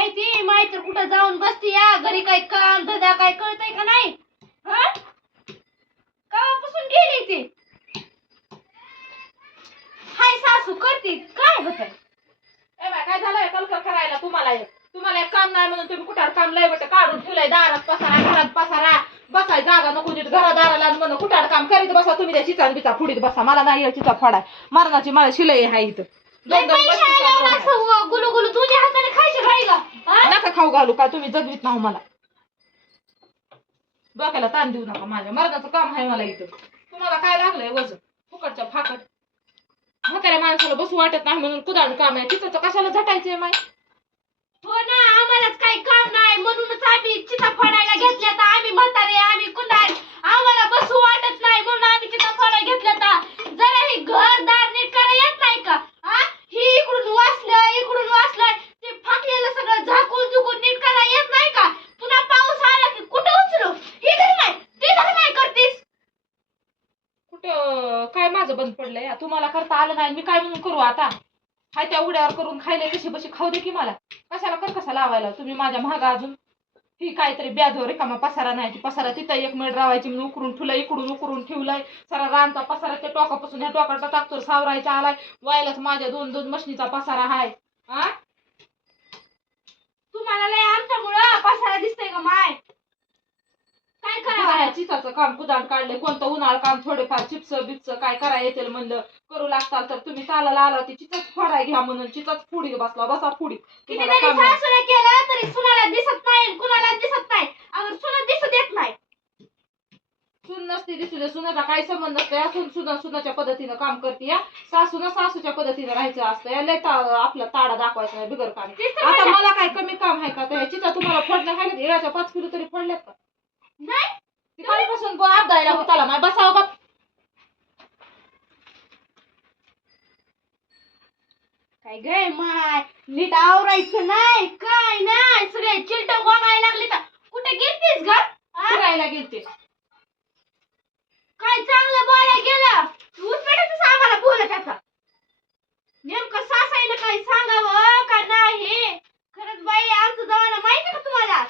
हाय ती माय तर कुठं जाऊन बसती या घरी काय काम धंदा काय कळतंय का नाही हा कावापासून गेली ती हाय सासू करते काय होतंय ए बाय काय झालंय कलकल करायला तुम्हाला एक काम नाही म्हणून तुम्ही कुठार काम लय बट काढून ठेवलंय दारात पसारा घरात पसारा बसाय जागा नको देत घरादाराला म्हणून कुठार काम करीत बसा तुम्ही त्या चिचान बिचा फुडीत बसा मला नाही चिचा फोडाय मरणाची मला शिलाई आहे इथं गुलू गुलू तुझ्या हाताने खायची राहिला नका खाऊ घालू का तुम्ही जगवीत नाहो मला डोक्याला ताण देऊ नका माझ्या मर्दाचं काम आहे मला इथं तुम्हाला काय लागलंय वजन फुकटच्या फाकट म्हाताऱ्या माणसाला बसू वाटत नाही म्हणून कुदाड काम आहे तिथं कशाला झटायचंय माय हो ना आम्हालाच काही काम नाही म्हणूनच आम्ही चिता फोडायला घेतल्या तर आम्ही म्हातारे आम्ही कुंडाळ आम्हाला बसू वाटत नाही म्हणून आम्ही चिता फोडायला घेतल्या तर जरा ही घरदार नीट करा येत नाही का हा ही इकडून वाचलं ते फाकलेलं सगळं झाकून झुकून नीट करा येत नाही का पुन्हा पाऊस आला की कुठं उचलू ही धर नाही ती धर नाही करतीस कुठं काय माझं बंद पडलंय तुम्हाला करता आलं नाही मी काय म्हणून करू आता हाय त्या उड्यावर करून खायला कशी बशी खाऊ दे की मला कशाला कसा लावायला तुम्ही माझ्या महागा अजून ही काहीतरी ब्याधो रिकामा पसारा नाही ती पसारा तिथं एक मिनिट रावायची म्हणून उकरून ठेवलं इकडून उकरून ठेवलाय सारा रानचा पसारा त्या टोकापासून ह्या टोकाचा टाकतो सावरायचा आलाय वायलाच माझ्या दोन मशनीचा पसारा हाय हा तुम्हाला लय आमच्यामुळं पसारा दिसतंय का माय काय करावं चिचाचं काम कुदाड काढले कोणतं उन्हाळ काम थोडेफार चिप्स बिप्स काय करायला येतील म्हणलं करू लागताल तर तुम्ही चालायला आला होती चिचाच फोडाय घ्या म्हणून चिचाच फुडी बसा फुडी कितीतरी सासूला केलं तरी सुनाला दिसत नाही कुणाला दिसत नाही अगर सुना दिसत येत नाही सून नसते दिसू दे सुनाचा काही संबंध नसतो सुनाच्या पद्धतीनं काम करते या सासूच्या पद्धतीनं राहायचं असतं या लय आपला ताडा दाखवायचा नाही बिगर काम आता मला काय कमी काम आहे का त्या चिचा तुम्हाला फोडण्या खायला हिराच्या 5 किलो तरी फोडल्यात का नाही कालपासून अर्धायला होताला माय बसावं बाप काय गे माय नीट आवरायचं नाही काय नाही सगळे चिलट गोगायला लागले तर कुठे गेलतीस ग फिरायला गेलते काय चांगलं बोलायला गेलं उठपेटच आम्हाला बोलत आता नेमकं सासायला काही सांगावं का नाही खरंच बाई आमचं जवाना माहिती का तुम्हाला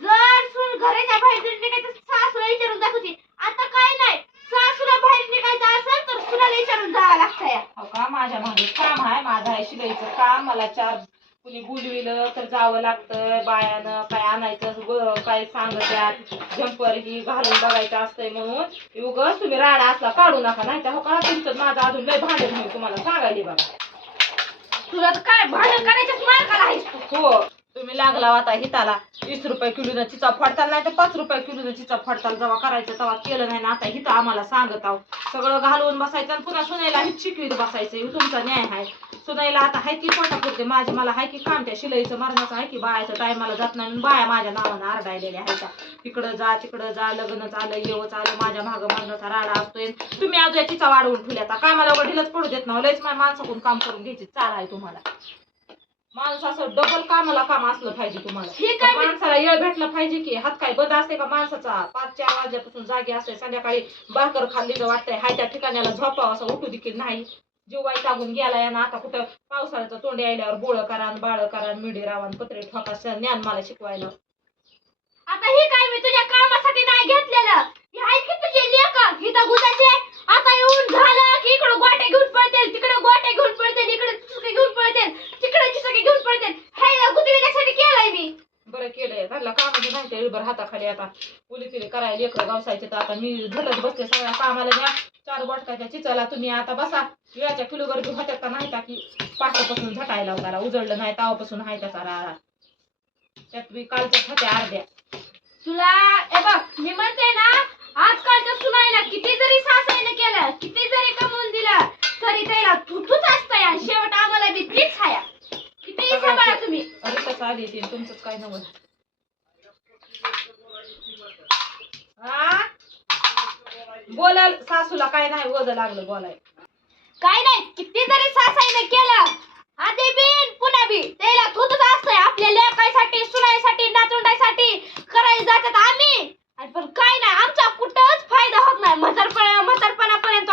जर सून घराच्या बाहेर जर निघायचं सासूला विचारून जात होती आता काय नाही सासूला बाहेर निघायचं असेल तर सुनाला विचारून जावं लागतंय हो का माझ्या मागे काम आहे माझं आहे शिलाईचं काम मला 4 कुणी बोलविलं तर जावं लागतं बायानं काय आणायचं काय सांगत्यात जम्पर ही घालून बघायचं असतंय म्हणून उगाच तुम्ही राडा असला काढू नका नाही तर हो का तुमचं माझं अजून लय भांडण मी तुम्हाला सांगायले बघा तुला काय भांडण करायच्याच मार्गाला आहेस तू हो तुम्ही लागला आता हिताला 20 रुपये किलोनं चिचा फोडताल नाही तर 5 रुपये किलोनं चिचा फोडताल जेव्हा करायचं तेव्हा केलं नाही ना आता हिथं आम्हाला सांगत आहो सगळं घालून बसायचं आणि पुन्हा सुनायला हित शिकवीत बसायचं तुमचा न्याय आहे सुनायला आता हाय की पोटा पुरते माझी मला हाय की काम त्या शिलाईचं मरणाचं आहे की बायाचं टायमाला जात नाही बाया माझ्या नावानं आरडायलेल्या आहेत तिकडं जा लग्नच आलं येवच आलं माझ्या मागं मरणाचा राडा असतोय तुम्ही आज चिचा वाढवून ठेवल्या आता कामाला वगैरे ढिलच पडू देत ना लयच माझ्या माणसाकडून काम करून घ्यायची चाल आहे तुम्हाला माणूस असं डबल कामाला काम असलं पाहिजे तुम्हाला माणसाला येळ भेटला पाहिजे की हात काय बंद असते का माणसाचा 5-4 वाजल्यापासून जागी असते संध्याकाळी भाकर खाल्ली वाटतंय हाय त्या ठिकाण्याला झोपावं असं उठू देखील नाही जीवाई टाकून गेलाय ना आता कुठं पावसाळ्याचं तोंड यायल्यावर बोळ करा बाळ करा मिडी रावण पत्रे ठोका ज्ञान मला शिकवायला आता हे काय मी तुझ्या कामासाठी नाही घेतलेलं हे आहेत की तुझे लेक इथं गुदाचे आता येऊन झालं की इकडं गोटे घेऊन पळतील तिकडं गोटे घेऊन पळतील इकडे चुकी घेऊन पळतील तिकडे चिसकी घेऊन पळतील हे गुदविण्यासाठी केलंय मी बरं केलंय त्यांना कामाची नाही ते बरं हाताखाली आता पुलिस करायला लेकरं गावसायचे तर आता मी झटत बसते सगळ्या कामाला द्या 4 बोटकाच्या चिचाला तुम्ही आता बसा वेळाच्या किलोवर बी होत्यात का नाही का की पाठापासून झटायला होता उजळलं नाही तावापासून आहे त्याचा राळा त्यात बी कालच्या होत्या अर्ध्या तुला ए बघ मी म्हणते ना आजकालच्या सुनायला किती जरी सासायनं केलं किती जरी कमवून दिलं तरी त्याला तुटूच असतंय आणि शेवट आम्हाला बी तीच हाया किती सांभाळा तुम्ही अरे कसं आली ते तुमचंच काय नवं बोलाल सासूला काय नाही वज लागलं बोलाय काय नाही किती जरी सासायनं केलं आधी बिन पुन्हा बी त्याला तुटूच असतंय आपल्या लेकासाठी सुनायसाठी नातवंडासाठी करायला जातात आम्ही आणि पण काय नाही आमचा कुठंच फायदा होत नाही म्हातारपणापर्यंत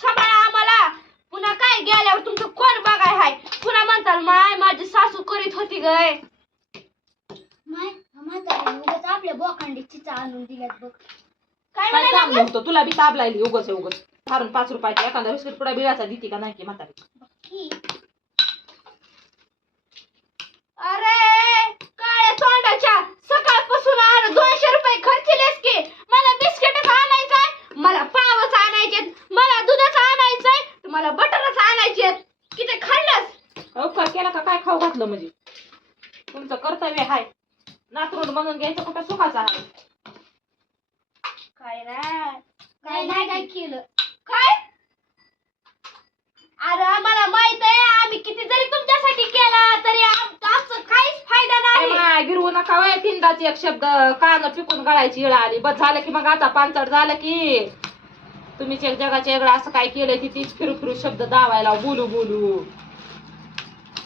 सांभाळा आम्हाला पुन्हा काय गेल्यावर तुमचं कोण बघाय हाय पुन्हा म्हणताल माय माझी सासू करीत होती गय म्हातारी उगाच आपल्या बोकांडी चिचा आणून दिल्यात बघ. काय काय म्हणायला काम लागलास? नव्हतं तुला बी ताप लागली उगच फारून 5 रुपयाचा एखादा बिस्किट पुडा बिळाचा देते का नाही की म्हातारी की अरे काळ्या तोंडाच्या सकाळपासून 200 रुपये खर्चलेस की मला बिस्किटच आणायचंय मला पावच आणायचे मला दूधच आणायचंय तुम्हाला बटरच आणायचे किती खाल्लंस उपकार केला का काय खाऊ घातलं म्हणजे तुमचं कर्तव्य आहे नातरूड म्हणून घ्यायचं कुठं सुखाचा आहे काय नाही काय नाही काय केलं. काय अरे आम्हाला माहित आहे आम्ही किती जरी तुमच्यासाठी केला तरी आमचं काहीच फायदा नाही माय गिरवू नका वय तीनदाच एक शब्द कान पिकून गळायची इळा आली बस झालं की मग आता पानचड झालं की तुम्हीच एक जगाच्या वेगळं असं काय केलंय ती तीच फिरू फिरू शब्द दावायला बोलू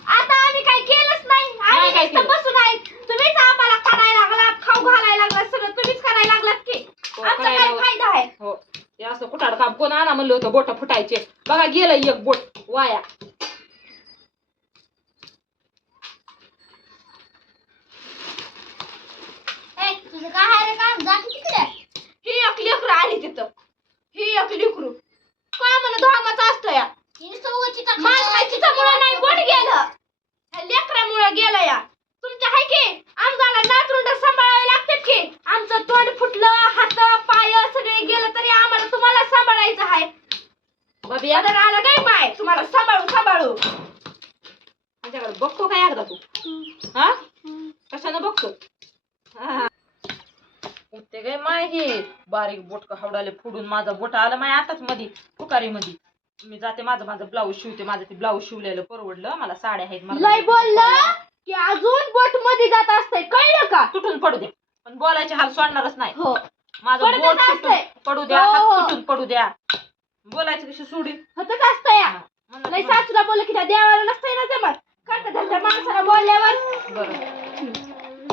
आता आम्ही काय केलंच नाही आम्ही काय नुसतं केलं? बसून आहे तुम्हीच आम्हाला करायला लागलात खाऊ घालायला लागलात सगळं तुम्हीच करायला लागलात की हो, आमचा करायला काय लागलात. फायदा आहे हो ते असं कुठाड काम कोण आणा म्हणलं होतं बोट फुटायचे बघा गेलं एक बोट वाया ए तुझं काय आहे रे काम जा की तिकडे. ही एक लेकरं आली तिथं ही एक लेकरू काय म्हणून धामाचं असतं या हिने सगळं चिचा माणसामुळे नाही बोट गेलं ह्या लेकरामुळे गेलं या तुमच्या हाय की आमच्याला नातरुंड सांभाळावे लागतात की आमचं तोंड फुटलं हात पाय सगळे गेलं तरी आम्हाला तुम्हाला सांभाळायचं आहे बाबी आता आलं काय पाय तुम्हाला सांभाळू माझ्याकडे बघतो काय एकदा तू हा कशानं बघतो हा. ते काय माय हे बारीक बोट हावडाले फोडून माझं बोट आलं माय आताच मधी फुकारी मध्ये मी जाते माझं ब्लाऊज शिवते माझं ते ब्लाऊज शिवलेलं परवडलं मला साड्या आहेत मला लय बोललं की अजून बोट मध्ये जात असतंय कळलं का तुटून पडू दे पण बोलायचे हाल सोडणारच नाही हो माझं पडतच बोट तुटून असतंय. पडू द्या हो, हो. हात तुटून पडू द्या बोलायचं कशी सोडी होतच असतं या लय सासूला बोललं की त्या देवाला नसतंय ना जमत का त्या माणसाला बोलल्यावर बरं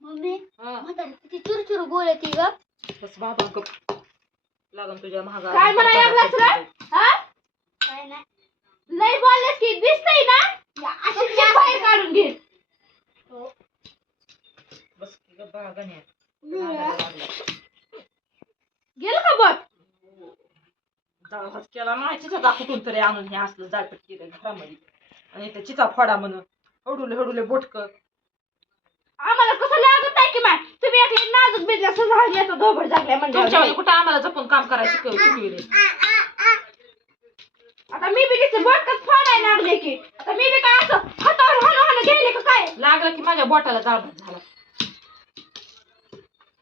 मम्मी हा. म्हातारी किती चुरचुर बोलती ग. बस बाबा गप लागन तुझ्या महागा काय म्हणायला लागलास रे हा काय नाही. लय बोललेस की दिसतंय ना अशी जीभ बाहेर काढून घे हो. बस की गप बाबा गण्या गेलं का बोट जाळफास केला नाही चिचा कुठून तरी आणून हे असलं जाळपट केलं घरामध्ये आणि त्या चिचा फोडा म्हण हडुले बोटक आम्हाला कसं लागत आहे की माय तुम्ही एक नाजूक बिझनेस झाली आता दोबड जागल्या तुमच्या म्हणजे कुठं आम्हाला जपून काम करायला शिकविले आता मी बी तिथे बोटकच फोडायला लागले की आता मी बी काय असं हातावर हाणू गेले का काय लागलं की माझ्या बोटाला जाळभात झाला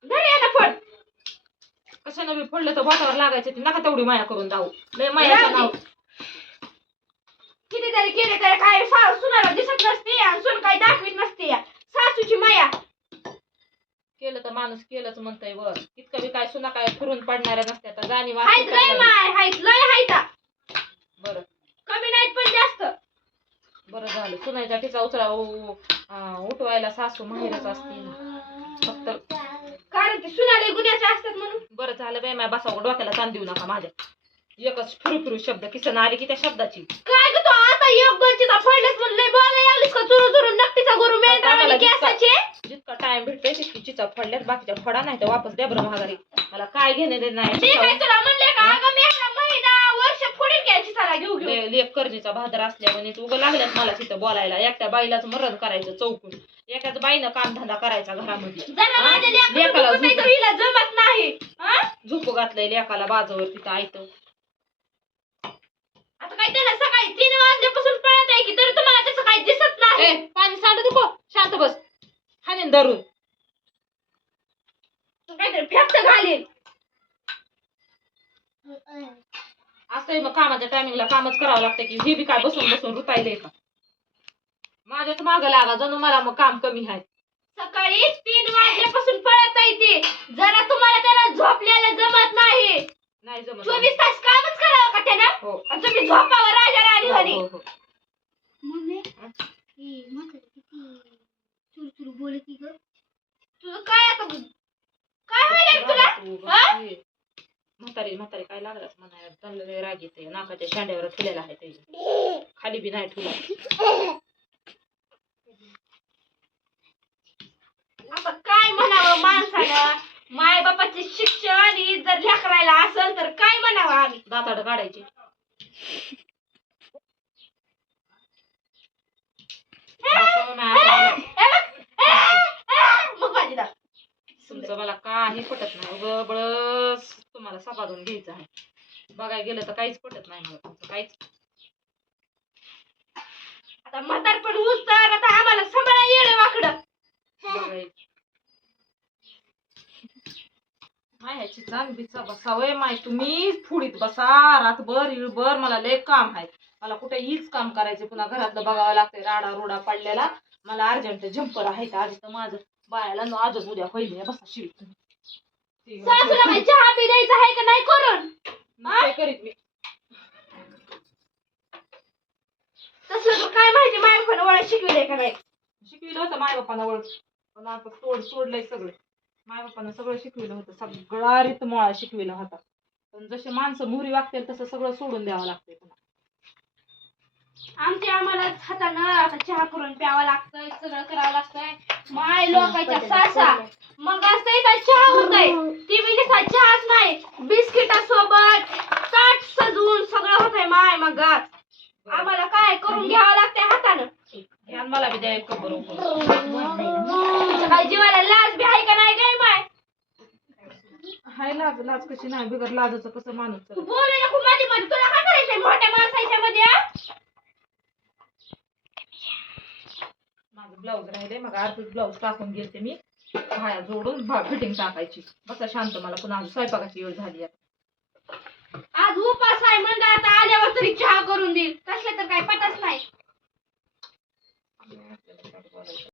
घरी ये ना फोड कशानं बी फोडलं तर बोटावर लागायचं ते नका तेवढी माया करून जाऊ लय मायाचं नाव किती तरी केले तरी काय सुनाला दिसत नसते आणि सून काय दाखवीत नसते या सासूची माया केलं तर माणूस केलंच म्हणतंय वर इतकं बी काय सुना काय फिरून पडणाऱ्या नसत्या तर गाणी हायत लय माय हायत लय हायता बरं कमी नाहीत पण जास्त बरं झालं सुनायचा टिचा उचला उठवायला सासू माहेरच असते ना फक्त कारण की सुनाले गुन्ह्याचे असतात म्हणून बरं झालं बाई माझ्या बसावं डोक्याला ताण देऊ नका माझ्या एकच फिरू शब्द किसन आली की त्या शब्दाची काय ग तू आता एक दोन चिता फोडलेस म्हणून लय बोलायला लागलीस का चुरू नकटीचा गुरु मेंढरा आम्हाला आणि केसाचे जितका टाइम भेटतोय तितकी चिचा फोडल्यात बाकीच्या फोडा नाही तर वापस द्या बरं महागारी मला काय घेणे दे मी नाही काय तुला म्हणले का अगं मेंढरा महिना वर्ष पुढे घ्यायची साला घेऊ लेख करणीचा भादर असल्यामुळे उगं लागल्यात मला तिथं बोलायला एकट्या बाईलाच मरण करायचं चौकून एकाच बाईनं कामधंदा करायचा घरामध्ये जरा हा? माझ्या लेकाला लेकराला झोप- हिला जमत नाही हा? झोपू घातलंय लेकाला बाजूवर तिथं ऐकतं आता काय त्याला सकाळी 3 वाजल्यापासून पळत आहे की तरी तुम्हाला त्याचं काही दिसत नाही ए पाणी सांडू नको शांत बस हाणीन धरून तू काहीतरी फेकत घालील असंही मग कामाच्या टायमिंगला कामच करावं लागतं की हे बी काय बसून रुतायलंय का माझ्याच मागं लागा जणू मला मग काम कमी आहे सकाळी 3 वाजल्यापासून पळत आहे ती जरा तुम्हाला त्याला झोपल्याला जमत नाही नाही जमत 24 तास कामच करावं का त्यानं हो आणि तुम्ही झोपावर राजा राणी म्हणे हो, हो. मम्मी ही म्हातारी किती चुरचुर बोलती ग. तुझं काय आता काय व्हायला तुला हा? म्हातारी काय लागलाच म्हणायला चांगलं राग येते नाकाच्या शांड्यावर ठेवलेला आहे ते खाली बी नाही ठेवला माणसानं माय बापाचे शिक्षण ही जर लेकरायला असेल तर काय म्हणावं आम्ही. दाताड काढायची. बसव ना आता. मग माझी दात. तुमचं मला काही पटत नाही. उगं बळस तुम्हाला सपादून घ्यायचं आहे. बघायला गेलं तर काहीच पटत नाही मला तुमचं काहीच. आता म्हातारपण ऊस तर आता आम्हाला सांभाळा येणं वाकडं. बघायचं. माय ह्याची चांग बिचा बसावय माय तुम्हीच फुडीत बसा रातभर इळभर मला लय काम आहे. मला कुठे हीच काम करायचे पुन्हा घरातलं बघावं लागतंय राडा रोडा पडलेला. मला अर्जंट जम्पर आहे आधी तर माझं बायाला आजच उद्या पहिले बसा शिवी तुम्ही. सासूला काय चहा पी द्यायचा आहे का नाही करून? काय करीत मी. तसलं तर काय माहिती माय बापानं वळा शिकविलंय का नाही. शिकविलं होतं माय बापानं ओळख पण आता सोडलंय सगळं. माय बापानं सगळं शिकविलं होतं सगळा रीतमोळा शिकविला होता पण जसे माणसं मुहरी वागतील तसं सगळं सोडून द्यावं लागतंय पुन्हा. आमच्या आम्हालाच हातानं आता चहा करून प्यावं लागतंय सगळं करावं लागतंय. माय लोकांच्या सासा मग असतंय तर चहा होतंय ती बी नुसता चहाच नाही बिस्किटासोबत ताट सजवून सगळं होतंय माय मग आम्हाला काय करून घ्यावं लागतंय हातानं. आणि मला बी द्यायला का बरोबर. तुझ्या काय जीवाला लाज बी आहे का नाही काय माय. हाय लाज लाज कशी नाही बिगर लाजाचं कसं माणूस तू चालेल. बोलू नको मध्ये मध्ये तुला काय करायचंय मोठ्या माणसाच्या मध्ये माझं ब्लाऊज राहिले मग अर्धच ब्लाऊज टाकून गेलते मी बाया जोडून फिटिंग टाकायची. बसा शांत मला पुन्हा अजून स्वयंपाकाची वेळ झाली आता. आज उपास आहे म्हणजे आता आल्यावर तरी चहा करून देईल तसलं तर काय पटच नाही.